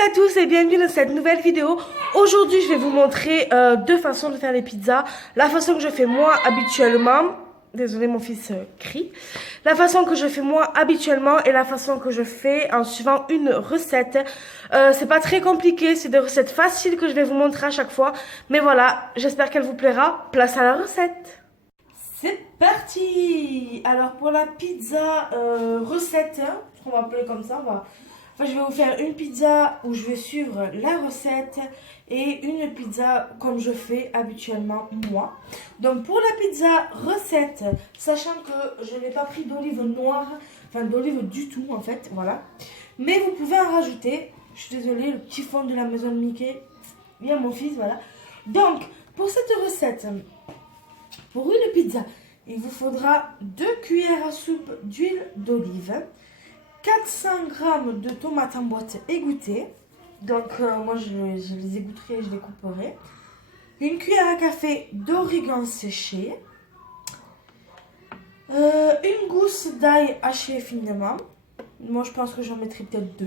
à tous et bienvenue dans cette nouvelle vidéo. Aujourd'hui je vais vous montrer deux façons de faire les pizzas. La façon que je fais moi habituellement. Désolé mon fils crie. La façon que je fais moi habituellement et la façon que je fais en suivant une recette. C'est pas très compliqué, c'est des recettes faciles que je vais vous montrer à chaque fois. Mais voilà, j'espère qu'elle vous plaira. Place à la recette. C'est parti. Alors pour la pizza recette, on va appeler comme ça, je vais vous faire une pizza où je vais suivre la recette et une pizza comme je fais habituellement moi. Donc pour la pizza recette, sachant que je n'ai pas pris d'olive noire, enfin d'olive du tout en fait, voilà. Mais vous pouvez en rajouter. Je suis désolée, le petit fond de la maison de Mickey, bien mon fils, voilà. Donc pour cette recette, pour une pizza, il vous faudra 2 cuillères à soupe d'huile d'olive, 400 g de tomates en boîte égouttées. Donc moi je les égoutterai et je les couperai. Une cuillère à café d'origan séché. Une gousse d'ail haché finement. Moi je pense que j'en mettrai peut-être 2.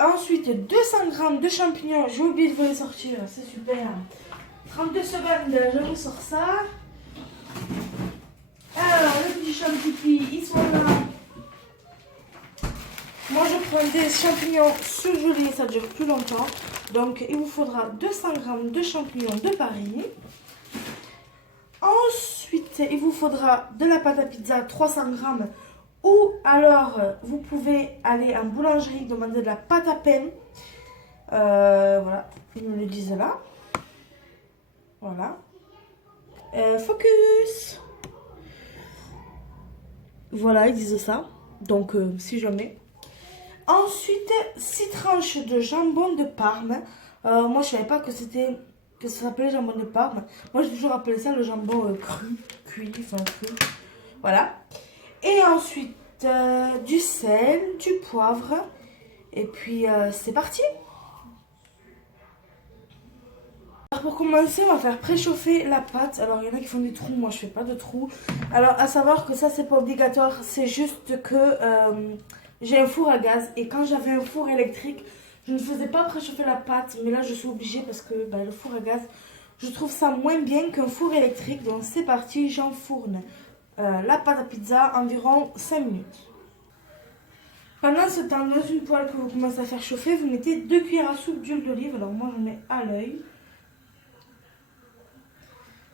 Ensuite 200 g de champignons. J'ai oublié de vous les sortir, c'est super. 32 secondes, je vous sors ça. Alors les petits champignons, ils sont là. Moi je prends des champignons surgelés, ça dure plus longtemps. Donc il vous faudra 200 g de champignons de Paris. Ensuite il vous faudra de la pâte à pizza 300 g. Ou alors vous pouvez aller en boulangerie demander de la pâte à pain. Voilà, ils me le disent là. Voilà. Focus. Voilà, ils disent ça. Donc si jamais. Ensuite, 6 tranches de jambon de Parme. Moi, je savais pas que ça s'appelait jambon de Parme. Moi, j'ai toujours appelé ça le jambon cuit, enfin cru. Voilà. Et ensuite, du sel, du poivre. Et puis, c'est parti. Alors, pour commencer, on va faire préchauffer la pâte. Alors, il y en a qui font des trous. Moi, je fais pas de trous. Alors, à savoir que ça, c'est pas obligatoire. C'est juste que... j'ai un four à gaz et quand j'avais un four électrique, je ne faisais pas préchauffer la pâte. Mais là, je suis obligée parce que le four à gaz, je trouve ça moins bien qu'un four électrique. Donc, c'est parti, j'enfourne la pâte à pizza environ 5 minutes. Pendant ce temps, dans une poêle que vous commencez à faire chauffer, vous mettez 2 cuillères à soupe d'huile d'olive. Alors, moi, je mets à l'œil.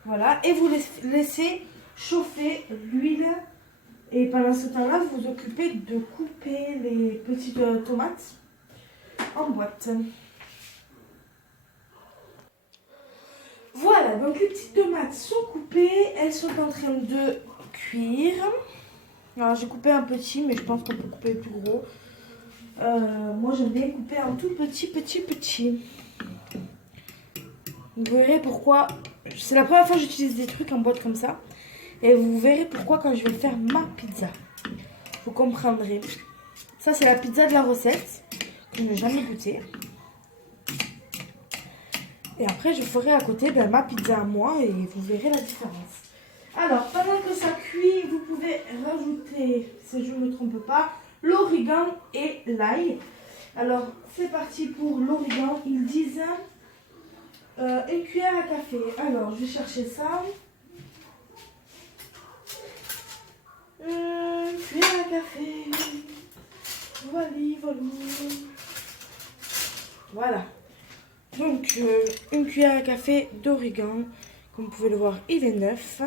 Voilà, et vous laissez chauffer l'huile. Et pendant ce temps-là, vous vous occupez de couper les petites tomates en boîte. Voilà, donc les petites tomates sont coupées. Elles sont en train de cuire. Alors j'ai coupé un petit, mais je pense qu'on peut couper plus gros. Moi j'aime bien couper en tout petit. Vous verrez pourquoi. C'est la première fois que j'utilise des trucs en boîte comme ça. Et vous verrez pourquoi quand je vais faire ma pizza. Vous comprendrez. Ça, c'est la pizza de la recette que je n'ai jamais goûtée. Et après, je ferai à côté ma pizza à moi et vous verrez la différence. Alors, pendant que ça cuit, vous pouvez rajouter, si je ne me trompe pas, l'origan et l'ail. Alors, c'est parti pour l'origan. Ils disent une cuillère à café. Alors, je vais chercher ça. Cuillère à café. Voilà. Donc, une cuillère à café d'origan. Comme vous pouvez le voir, il est neuf.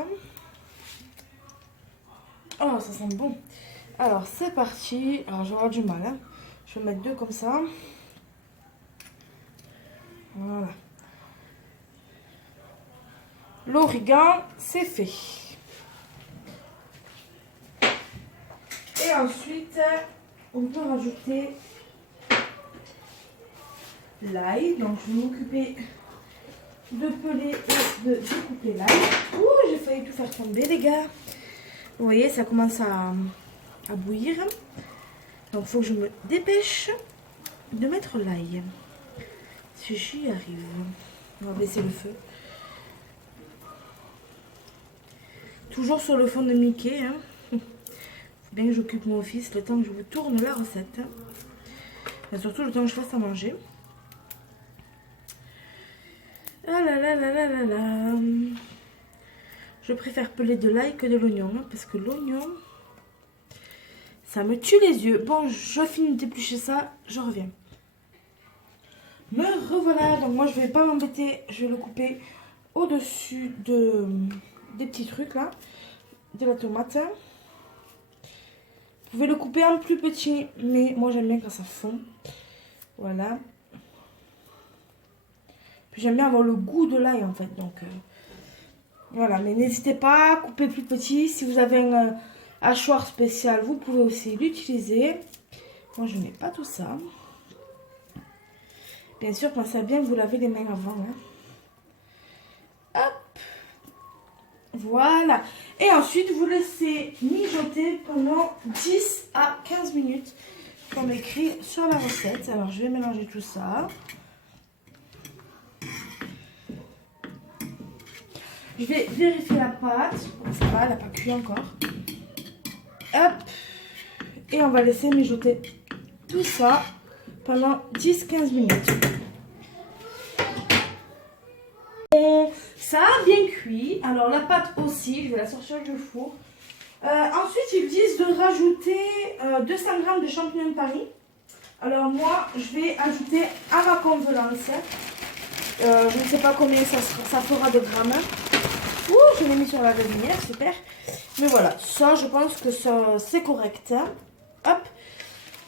Oh, ça sent bon. Alors, c'est parti. Alors, je vais avoir du mal. Hein. Je vais mettre 2 comme ça. Voilà. L'origan, c'est fait. Et ensuite, on peut rajouter l'ail. Donc, je vais m'occuper de peler et de découper l'ail. Ouh, j'ai failli tout faire tomber, les gars. Vous voyez, ça commence à bouillir. Donc, il faut que je me dépêche de mettre l'ail. Si j'y arrive. On va baisser le feu. Toujours sur le fond de Mickey. Hein. Bien que j'occupe mon fils le temps que je vous tourne la recette. Et surtout le temps que je fasse à manger. Ah là là là là là là. Je préfère peler de l'ail que de l'oignon, hein, parce que l'oignon, ça me tue les yeux. Bon, je finis d'éplucher ça, je reviens. Me revoilà, donc moi je vais pas m'embêter, je vais le couper au-dessus des petits trucs là, de la tomate. Vous pouvez le couper en plus petit, mais moi j'aime bien quand ça fond. Voilà. Puis j'aime bien avoir le goût de l'ail en fait, donc voilà. Mais n'hésitez pas à couper plus petit. Si vous avez un hachoir spécial, vous pouvez aussi l'utiliser. Moi je n'ai pas tout ça. Bien sûr, pensez à bien vous laver les mains avant. Hein. Hop. Voilà. Et ensuite, vous laissez mijoter pendant 10 à 15 minutes, comme écrit sur la recette. Alors, je vais mélanger tout ça. Je vais vérifier la pâte. Ça va, elle n'a pas cuit encore. Hop. Et on va laisser mijoter tout ça pendant 10-15 minutes. Ça a bien cuit. Alors la pâte aussi, je vais la sortir du four. Ensuite, ils disent de rajouter 200 g de champignons de Paris. Alors moi, je vais ajouter à ma convenance. Je ne sais pas combien ça fera de grammes. Ouh, je l'ai mis sur la gazinière, super. Mais voilà, ça, je pense que c'est correct. Hein. Hop.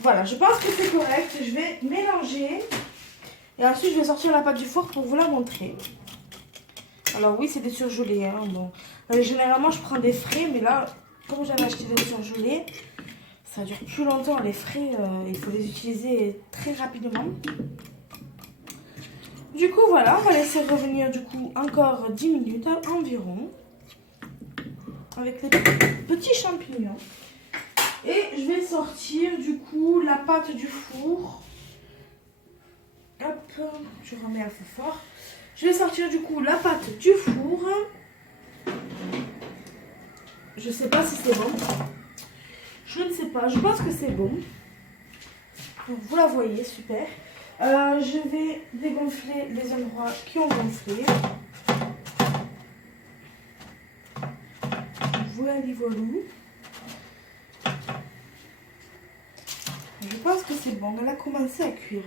Voilà, je pense que c'est correct. Je vais mélanger. Et ensuite, je vais sortir la pâte du four pour vous la montrer. Alors oui, c'est des surgelés. Hein, bon. Généralement, je prends des frais. Mais là, comme j'avais acheté des surgelés, ça dure plus longtemps. Les frais, il faut les utiliser très rapidement. Du coup, voilà. On va laisser revenir du coup encore 10 minutes environ. Avec les petits champignons. Et je vais sortir du coup la pâte du four. Hop, je remets à feu fort. Je vais sortir du coup la pâte du four. Je sais pas si c'est bon. Je ne sais pas, je pense que c'est bon. Donc vous la voyez, super. Je vais dégonfler les endroits qui ont gonflé. Voilà, voilou. Je pense que c'est bon, elle a commencé à cuire.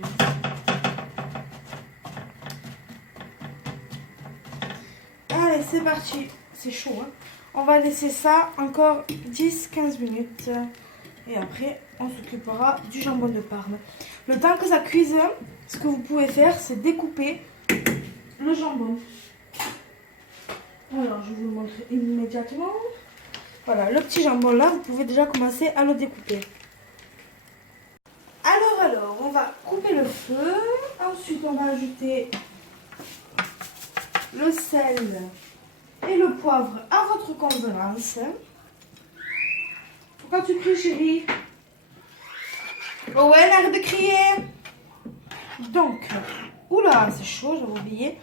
Allez, c'est parti. C'est chaud, hein. On va laisser ça encore 10-15 minutes. Et après, on s'occupera du jambon de Parme. Le temps que ça cuise, ce que vous pouvez faire, c'est découper le jambon. Alors, je vais vous le montrer immédiatement. Voilà, le petit jambon là, vous pouvez déjà commencer à le découper. Alors, on va couper le feu. Ensuite, on va ajouter le sel et le poivre à votre convenance. Pourquoi tu cries, chérie? Oh ouais, arrête de crier. Donc, oula, c'est chaud, j'avais oublié.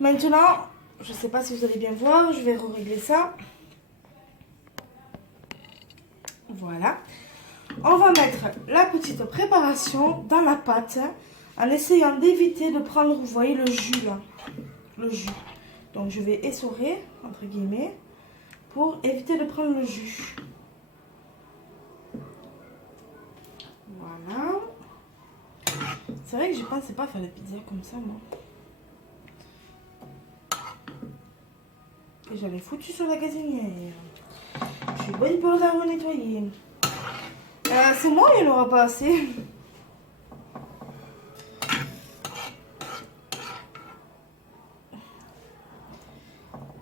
Maintenant, je ne sais pas si vous allez bien voir, je vais régler ça. Voilà. On va mettre la petite préparation dans la pâte en essayant d'éviter de prendre, vous voyez, le jus là. Le jus. Donc je vais essorer, entre guillemets, pour éviter de prendre le jus. Voilà. C'est vrai que je pensais pas faire des pizzas comme ça, moi. Et j'avais foutu sur la gazinière. Je suis bonne pour la nettoyer. C'est moi, il n'y en aura pas assez.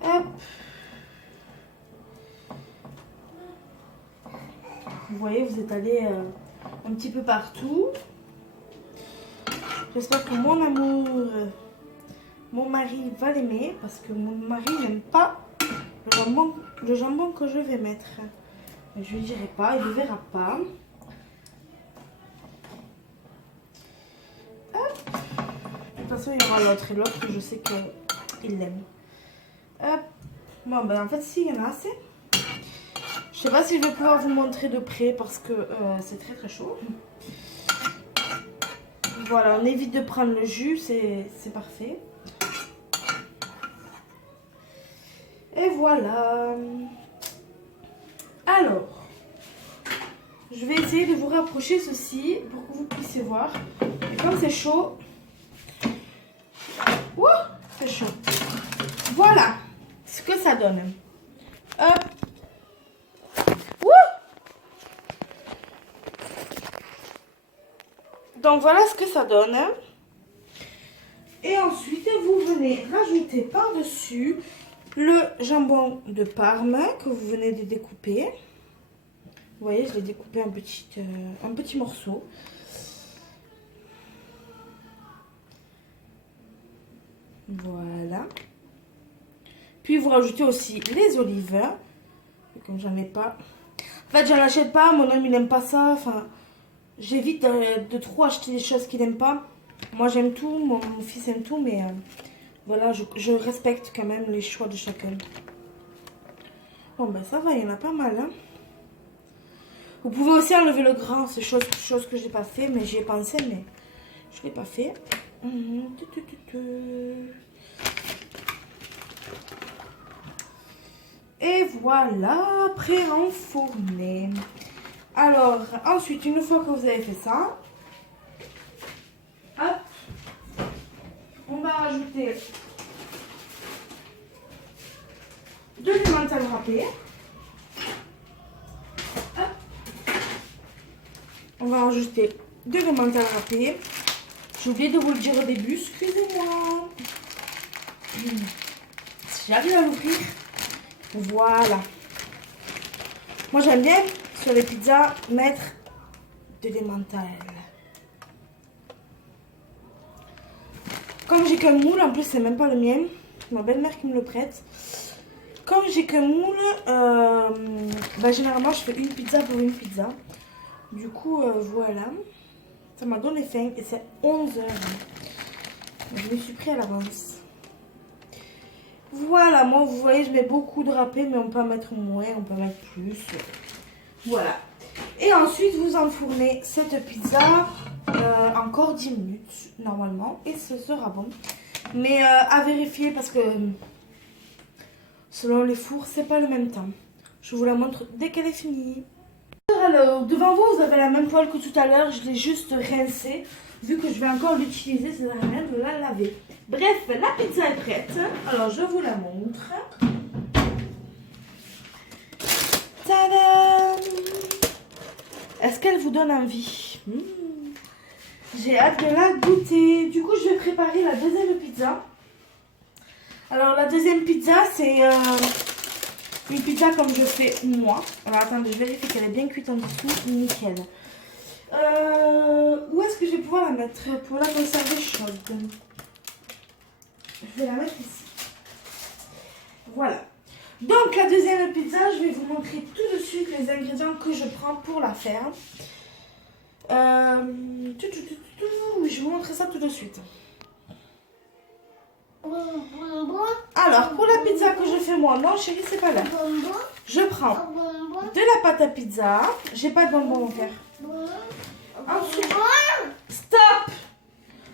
Hop. Vous voyez, vous êtes allé un petit peu partout. J'espère que mon amour, mon mari va l'aimer. Parce que mon mari n'aime pas le jambon que je vais mettre. Mais je lui dirai pas, il ne le verra pas. Hop. De toute façon, il y aura l'autre. Et l'autre, je sais qu'il l'aime. Hop. Bon, ben en fait, si, il y en a assez. Je sais pas si je vais pouvoir vous montrer de près parce que c'est très très chaud. Voilà, on évite de prendre le jus, c'est parfait. Et voilà. Alors, je vais essayer de vous rapprocher ceci pour que vous puissiez voir. Et comme c'est chaud, c'est chaud. Voilà ce que ça donne. Hop. Donc voilà ce que ça donne. Et ensuite, vous venez rajouter par-dessus le jambon de Parme que vous venez de découper. Vous voyez, je l'ai découpé en petit morceau. Voilà. Puis vous rajoutez aussi les olives. Et comme j'en ai pas. En fait, j'en achète pas. Mon homme, il n'aime pas ça. Enfin, j'évite de trop acheter des choses qu'il n'aime pas. Moi, j'aime tout. Mon fils aime tout. Mais voilà, je respecte quand même les choix de chacun. Bon, ben ça va. Il y en a pas mal. Hein. Vous pouvez aussi enlever le gras. C'est chose que j'ai pas fait. Mais j'y ai pensé. Mais je l'ai pas fait. Et voilà, prêt à enfourner. Alors, ensuite, une fois que vous avez fait ça, hop, on va rajouter de l'emmental râpé. Hop. On va rajouter de l'emmental râpé. J'ai oublié de vous le dire au début, excusez-moi. J'arrive à l'ouvrir. Voilà. Moi, j'aime bien sur les pizzas mettre de l'emmental. Comme j'ai qu'un moule, en plus, c'est même pas le mien. C'est ma belle-mère qui me le prête. Comme j'ai qu'un moule, généralement, je fais une pizza pour une pizza. Du coup, voilà. Ça m'a donné faim et c'est 11 h. Je me suis pris à l'avance. Voilà, moi vous voyez, je mets beaucoup de râpé, mais on peut en mettre moins, on peut en mettre plus. Voilà. Et ensuite, vous enfournez cette pizza encore 10 minutes, normalement, et ce sera bon. Mais à vérifier parce que selon les fours, c'est pas le même temps. Je vous la montre dès qu'elle est finie. Alors, devant vous, vous avez la même poêle que tout à l'heure, je l'ai juste rincée. Vu que je vais encore l'utiliser, ça sert à rien de la laver. Bref, la pizza est prête. Alors, je vous la montre. Tadam! Est-ce qu'elle vous donne envie? J'ai hâte de la goûter. Du coup, je vais préparer la deuxième pizza. Alors, la deuxième pizza, c'est une pizza comme je fais moi. Alors, attendez, je vérifie qu'elle est bien cuite en dessous. Nickel. Où est-ce que je vais pouvoir la mettre pour la conserver chaude? Je vais la mettre ici. Voilà. Donc la deuxième pizza, je vais vous montrer tout de suite les ingrédients que je prends pour la faire. Je vais vous montrer ça tout de suite. Alors pour la pizza que je fais moi, non chérie c'est pas là. Je prends de la pâte à pizza. J'ai pas de bonbons mon père. Ensuite, stop!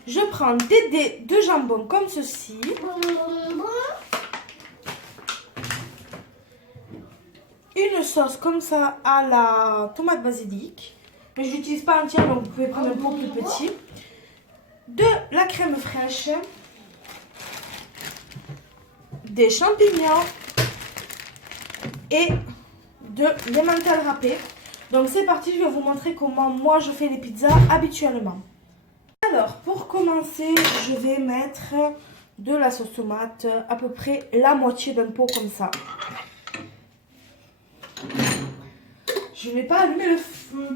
Je prends des dés de jambon comme ceci. Une sauce comme ça à la tomate basilic. Mais je l'utilise pas entière, donc vous pouvez prendre un pot plus petit. De la crème fraîche. Des champignons. Et de l'emmental râpé. Donc c'est parti, je vais vous montrer comment moi je fais les pizzas habituellement. Alors pour commencer, je vais mettre de la sauce tomate, à peu près la moitié d'un pot comme ça. Je ne vais pas allumer le feu.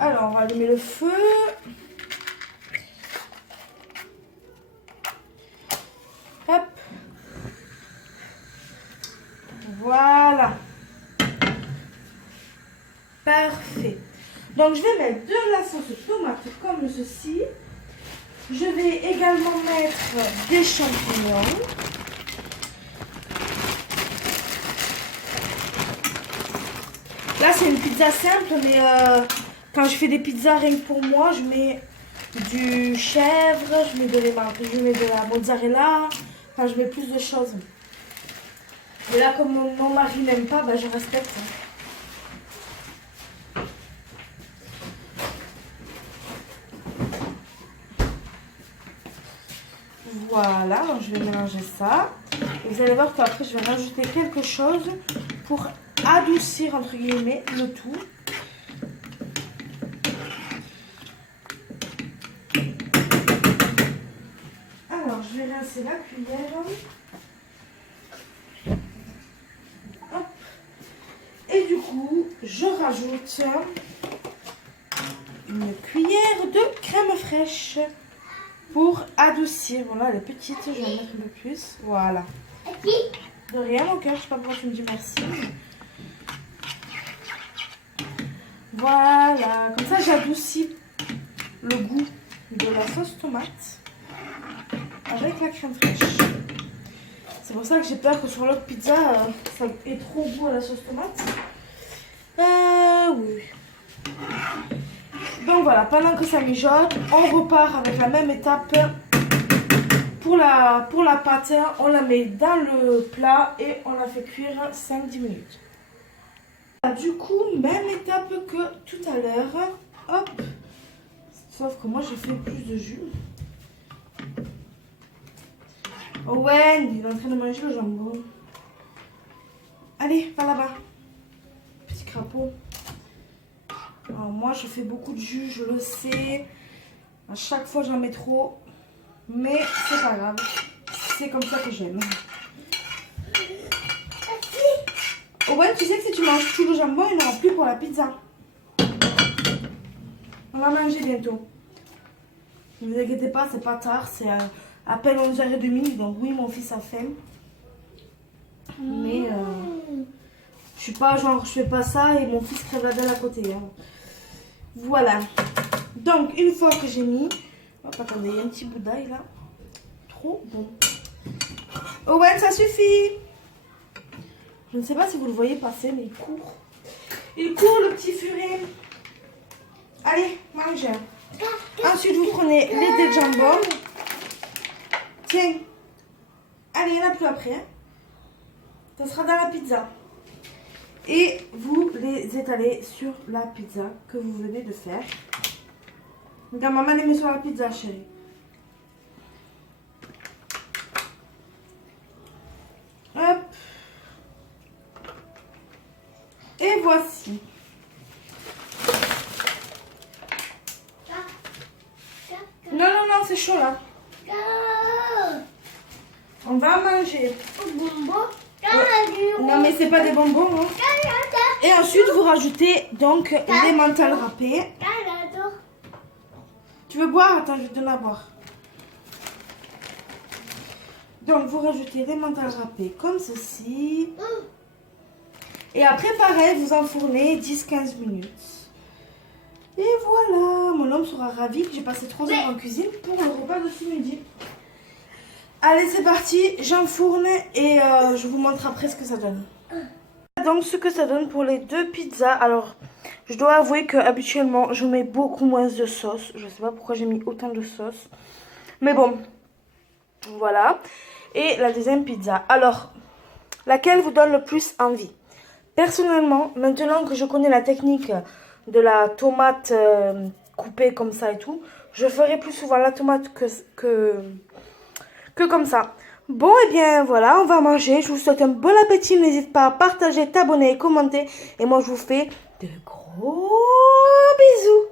Alors on va allumer le feu. Hop. Voilà. Parfait. Donc je vais mettre de la sauce tomate comme ceci. Je vais également mettre des champignons. Là c'est une pizza simple, mais quand je fais des pizzas rien que pour moi, je mets du chèvre, je mets de la mozzarella, enfin je mets plus de choses. Et là, comme mon mari n'aime pas, bah, je respecte. Voilà, donc je vais mélanger ça. Et vous allez voir qu'après, je vais rajouter quelque chose pour adoucir, entre guillemets, le tout. Alors, je vais rincer la cuillère. Hop. Et du coup, je rajoute une cuillère de crème fraîche pour adoucir. Voilà, elle est petite, je vais en mettre un peu plus. Voilà. De rien, mon cœur, je sais pas pourquoi tu me dis merci. Voilà, comme ça j'adoucis le goût de la sauce tomate avec la crème fraîche. C'est pour ça que j'ai peur que sur l'autre pizza, ça ait trop goût à la sauce tomate. Oui. Donc voilà, pendant que ça mijote, on repart avec la même étape. Pour la pâte, on la met dans le plat et on la fait cuire 5-10 minutes. Du coup, même étape que tout à l'heure. Hop. Sauf que moi, j'ai fait plus de jus. Owen, il est en train de manger le jambon. Allez, va là-bas. Petit crapaud. Alors moi, je fais beaucoup de jus, je le sais. À chaque fois, j'en mets trop. Mais c'est pas grave. C'est comme ça que j'aime. Owen, tu sais que si tu manges tout le jambon, il n'y en aura plus pour la pizza. On va manger bientôt. Ne vous inquiétez pas, c'est pas tard. C'est à peine 11h30. Donc oui, mon fils a faim. Mais je suis pas genre, je fais pas ça et mon fils crève la dalle à côté. Hein. Voilà. Donc une fois que j'ai mis... Hop, attendez, il y a un petit bout d'ail là. Trop bon. Owen, ça suffit. Je ne sais pas si vous le voyez passer, mais il court. Il court, le petit furet. Allez, mange. Ensuite, vous prenez les dés de jambon. Tiens. Allez, il n'y en a plus après. Hein. Ça sera dans la pizza. Et vous les étalez sur la pizza que vous venez de faire. Regarde, maman les met sur la pizza, chérie. Hop. Et voici. Non, non, non, c'est chaud là. On va manger. Non, mais c'est pas des bonbons. Hein. Et ensuite, vous rajoutez donc les mentales râpées. Tu veux boire? Attends, je vais te donner à boire. Donc, vous rajoutez les mentales râpées comme ceci. Et après, pareil, vous enfournez 10-15 minutes. Et voilà, mon homme sera ravi que j'ai passé 3 heures en cuisine pour le repas de ce midi. Allez, c'est parti, j'enfourne et je vous montre après ce que ça donne. Donc, ce que ça donne pour les 2 pizzas. Alors, je dois avouer que habituellement, je mets beaucoup moins de sauce. Je ne sais pas pourquoi j'ai mis autant de sauce. Mais bon, voilà. Et la deuxième pizza. Alors, laquelle vous donne le plus envie? Personnellement, maintenant que je connais la technique de la tomate coupée comme ça et tout, je ferai plus souvent la tomate que comme ça. Bon, et bien voilà, on va manger. Je vous souhaite un bon appétit. N'hésite pas à partager, t'abonner et commenter. Et moi, je vous fais de gros bisous.